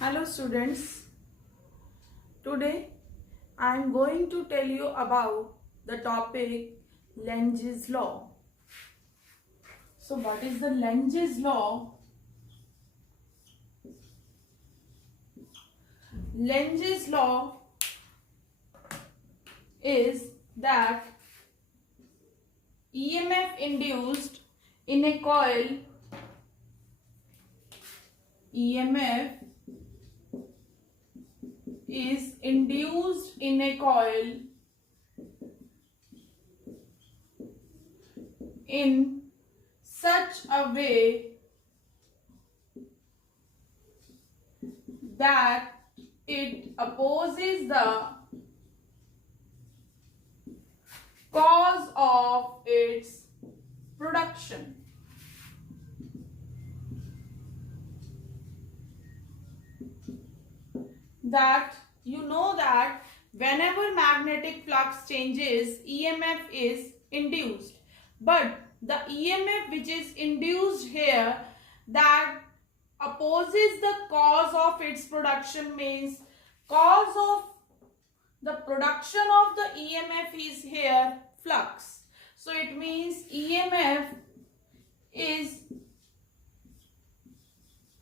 Hello students, today I am going to tell you about the topic Lenge's law. So what is the Lenge's law? Lenge's law is that EMF induced in a coil, EMF is induced in a coil in such a way that it opposes the cause of its production. That you know that whenever magnetic flux changes, EMF is induced. But the EMF which is induced here that opposes the cause of its production means cause of the production of the EMF is here flux. So it means EMF is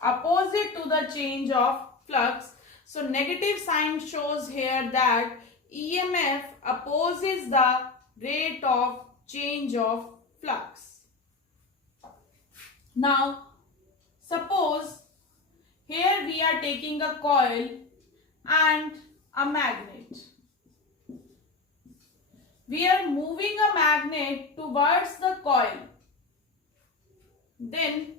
opposite to the change of flux. So negative sign shows here that EMF opposes the rate of change of flux. Now suppose here we are taking a coil and a magnet. We are moving a magnet towards the coil. Then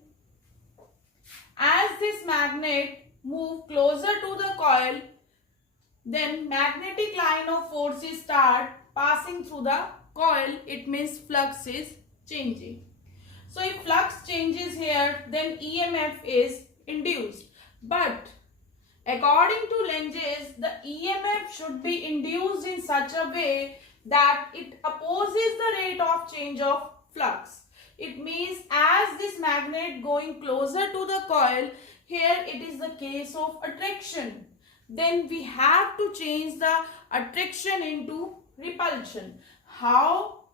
as this magnet move closer to the coil, then magnetic line of forces start passing through the coil. It means flux is changing. So if flux changes here, then EMF is induced. But according to Lenge's, the EMF should be induced in such a way that it opposes the rate of change of flux. It means as this magnet going closer to the coil, here it is the case of attraction. Then we have to change the attraction into repulsion. How?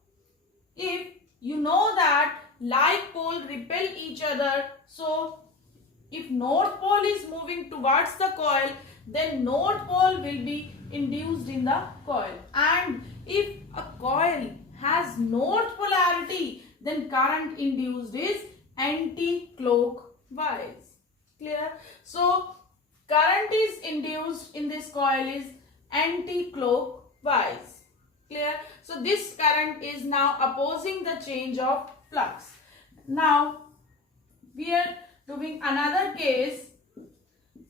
If you know that like pole repel each other, so if north pole is moving towards the coil, then north pole will be induced in the coil. And if a coil has north polarity, then current induced is anti-clockwise. Clear? So current is induced in this coil is anti-clockwise. Clear? So this current is now opposing the change of flux. Now we are doing another case.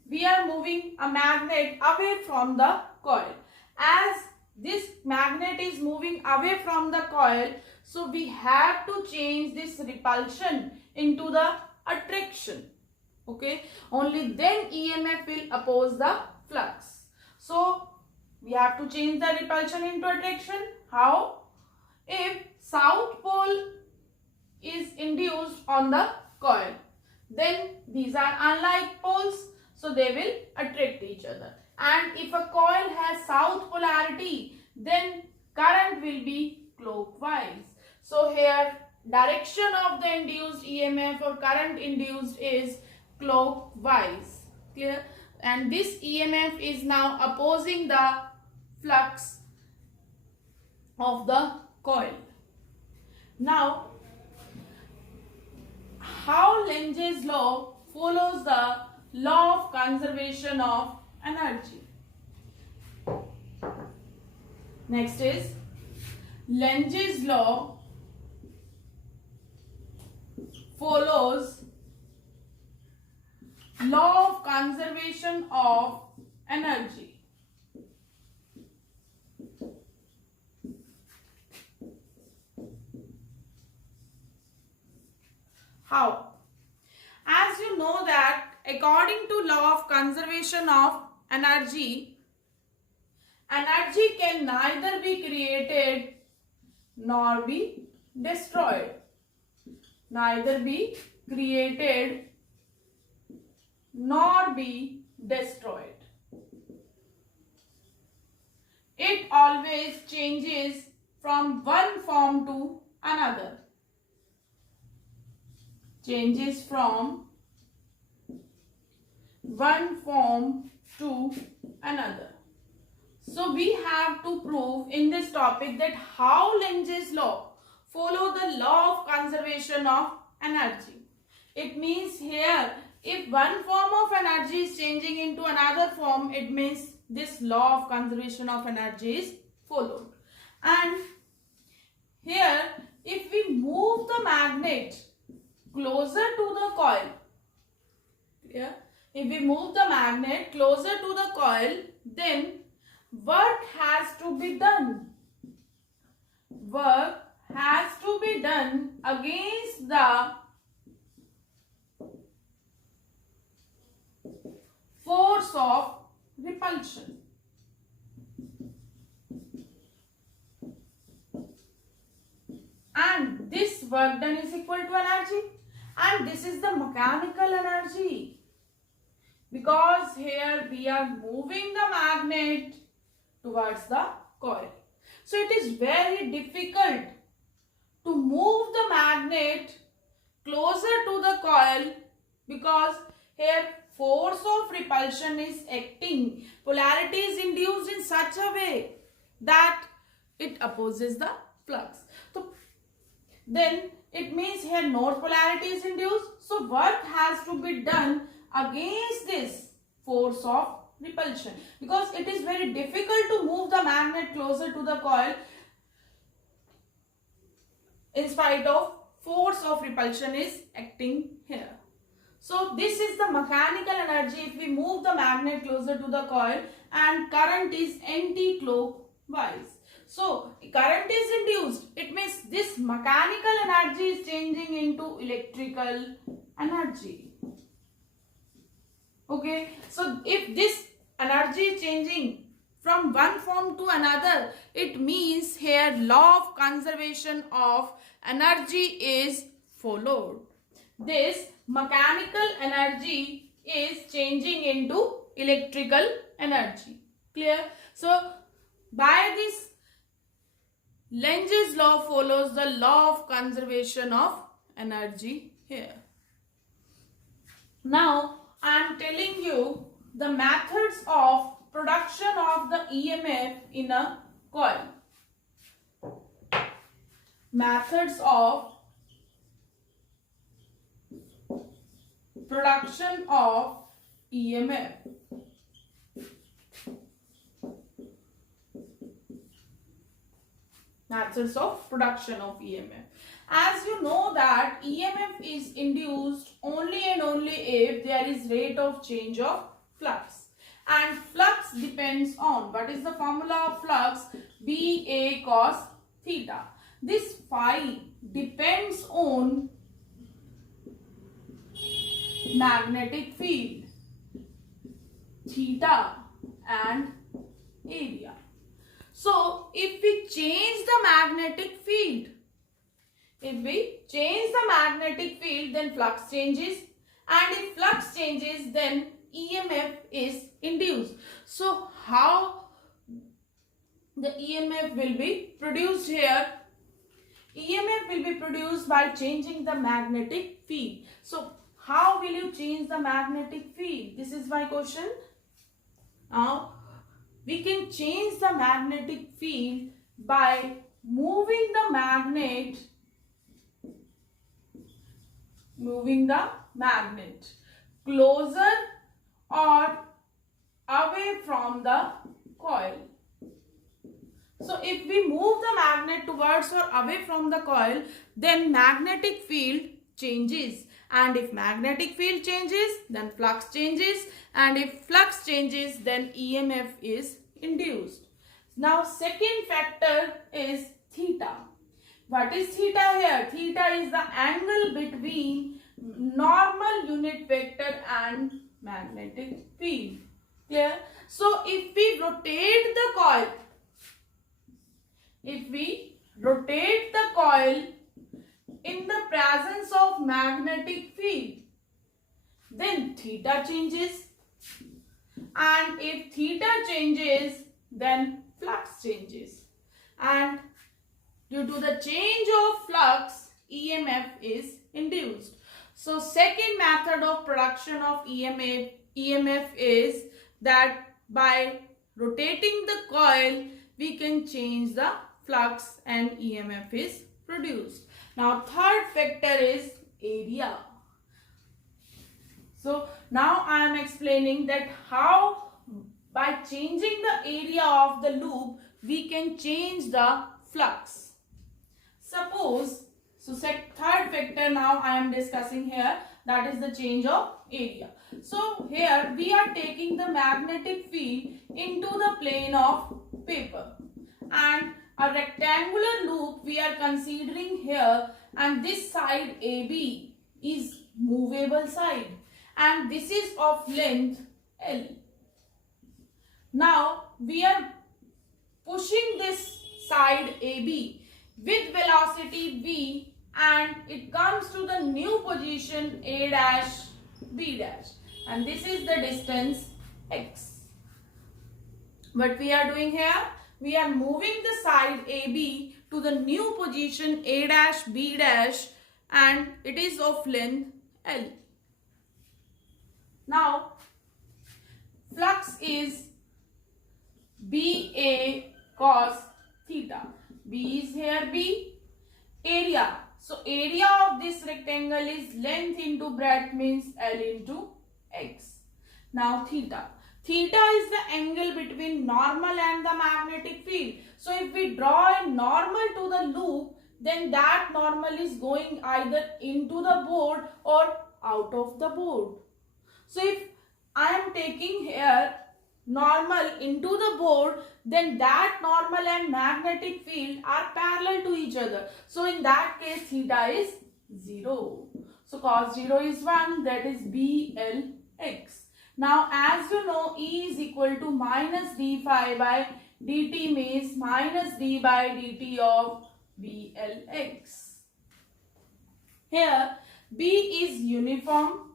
We are moving a magnet away from the coil. As this magnet is moving away from the coil, so we have to change this repulsion into the attraction. Okay, only then EMF will oppose the flux. So we have to change the repulsion into attraction. How? If south pole is induced on the coil, then these are unlike poles, so they will attract each other. And if a coil has south polarity, then current will be clockwise. So here direction of the induced EMF or current induced is clockwise. Clear? And this EMF is now opposing the flux of the coil. Now how Lenge's law follows the law of conservation of energy. Next is Lenge's law follows law of conservation of energy. How? As you know that according to law of conservation of energy, energy can neither be created nor be destroyed. Neither be created nor be destroyed. It always changes from one form to another. Changes from one form to another. So we have to prove in this topic that how Lenge's law follow the law of conservation of energy. It means here if one form of energy is changing into another form, it means this law of conservation of energy is followed. And here if we move the magnet closer to the coil, if we move the magnet closer to the coil, then work has to be done. Work has to be done against the force of repulsion. And this work done is equal to energy. And this is the mechanical energy. Because here we are moving the magnet towards the coil. So it is very difficult to move the magnet closer to the coil because here force of repulsion is acting. Polarity is induced in such a way that it opposes the flux. So then it means here north polarity is induced. So work has to be done against this force of repulsion because it is very difficult to move the magnet closer to the coil in spite of force of repulsion is acting here. So this is the mechanical energy if we move the magnet closer to the coil and current is anti-clockwise. So current is induced. It means this mechanical energy is changing into electrical energy. Okay, so if this energy is changing from one form to another, it means here law of conservation of energy is followed. This mechanical energy is changing into electrical energy. Clear? So by this Lenge's law follows the law of conservation of energy here. Now I am telling you the methods of production of the EMF in a coil. Methods of production of EMF. Methods of production of EMF. As you know that EMF is induced only and only if there is rate of change of flux. And flux depends on, what is the formula of flux? BA cos theta. This phi depends on magnetic field, theta and area. So if we change the magnetic field, then flux changes, and if flux changes then EMF is induced. So how the EMF will be produced here? EMF will be produced by changing the magnetic field. So how will you change the magnetic field? This is my question. Now we can change the magnetic field by moving the magnet closer or away from the coil. So if we move the magnet towards or away from the coil, then magnetic field changes, and if magnetic field changes then flux changes, and if flux changes then EMF is induced. Now second factor is theta. What is theta here? Theta is the angle between normal unit vector and magnetic field. Clear? So if we rotate the coil, in the presence of magnetic field, then theta changes. and if theta changes, then flux changes, and due to the change of flux, EMF is induced. So second method of production of EMF is that by rotating the coil, we can change the flux and EMF is produced. Now third factor is area. So now I am explaining that how by changing the area of the loop, we can change the flux. Suppose, so third factor now I am discussing here, that is the change of area. So here we are taking the magnetic field into the plane of paper, and a rectangular loop we are considering here, and this side AB is movable side, and this is of length L. Now we are pushing this side AB with velocity v, and it comes to the new position A dash B dash, and this is the distance x. What we are doing here, we are moving the side AB to the new position A dash B dash, and it is of length L. Now flux is BA cos theta. B is here B. Area. So area of this rectangle is length into breadth, means L into x. Now theta. Theta is the angle between normal and the magnetic field. So if we draw a normal to the loop, then that normal is going either into the board or out of the board. So if I am taking here normal into the board, then that normal and magnetic field are parallel to each other. So in that case, theta is 0. So cos 0 is 1, that is BLX. Now as you know, E is equal to minus d phi by dt, means minus d by dt of BLX. Here B is uniform.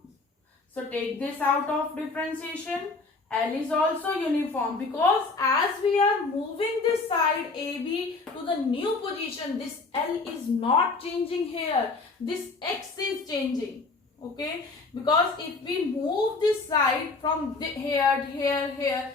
So take this out of differentiation. L is also uniform, because as we are moving this side AB to the new position, this L is not changing here. This X is changing. Okay, because if we move this side from here, here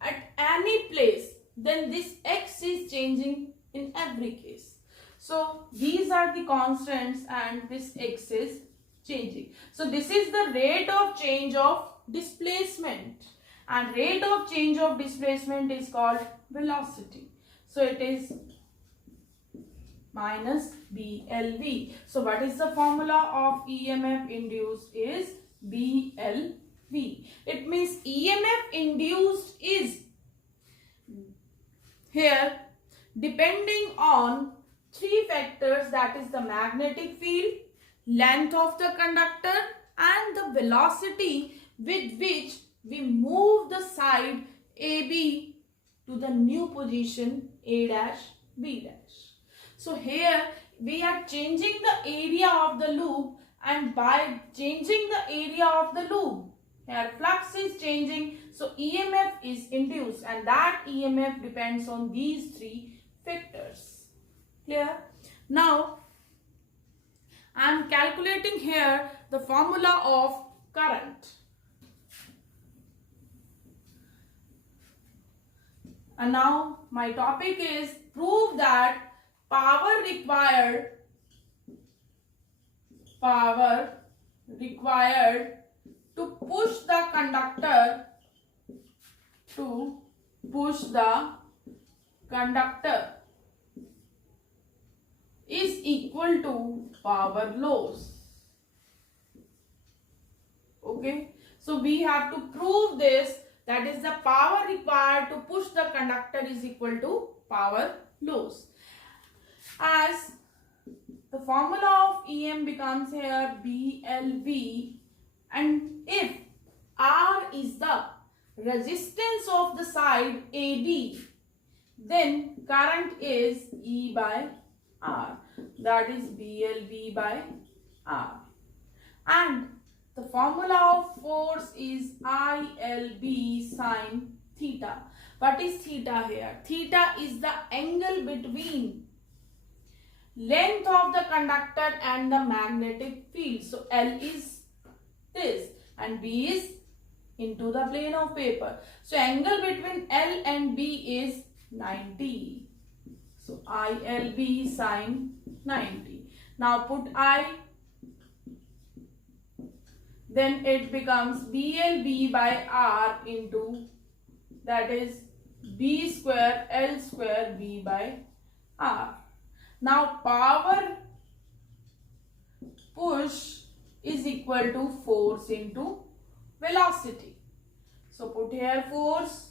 at any place, then this X is changing in every case. So these are the constants and this X is changing. So this is the rate of change of displacement, and rate of change of displacement is called velocity. So it is minus BLV. So what is the formula of EMF induced is BLV. It means EMF induced is here depending on three factors, that is the magnetic field, length of the conductor, and the velocity with which we move the side AB to the new position A dash B dash. So here we are changing the area of the loop, and by changing the area of the loop, here flux is changing, so EMF is induced, and that EMF depends on these three factors. Clear? Now I am calculating here the formula of current. And now my topic is prove that power required to push the conductor is equal to power loss. Okay, so we have to prove this, that is the power required to push the conductor is equal to power loss. As the formula of EM becomes here BLV, and if R is the resistance of the side AB, then current is E by R, that is BLV by R. And The formula of force is ILB sine theta. What is theta here? Theta is the angle between length of the conductor and the magnetic field. So L is this and B is into the plane of paper. So angle between L and B is 90. So ILB sine 90. Now put I. Then it becomes BLB by R into, that is B square L square B by R. Now power push is equal to force into velocity. So put here force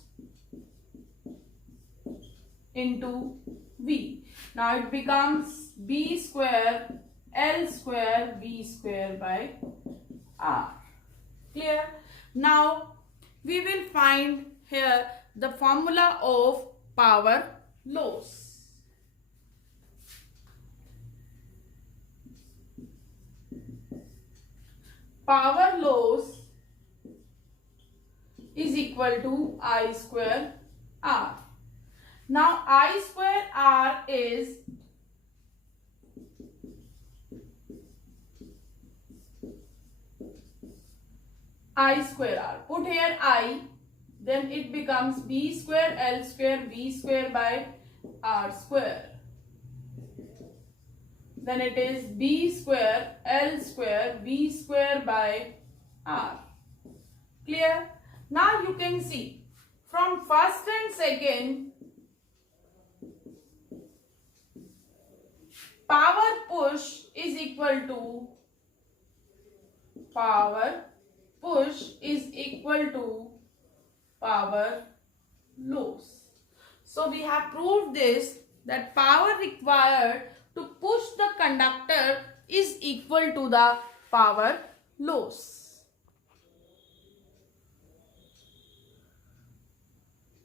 into V. Now it becomes B square L square B square by R. Clear? Now we will find here the formula of power loss. Power loss is equal to I square R. Now I square R is I square R. Put here I, then it becomes B square L square B square by R square. Then it is B square L square B square by R. Clear? Now you can see from first and second, power push is equal to power loss. So we have proved this, that power required to push the conductor is equal to the power loss.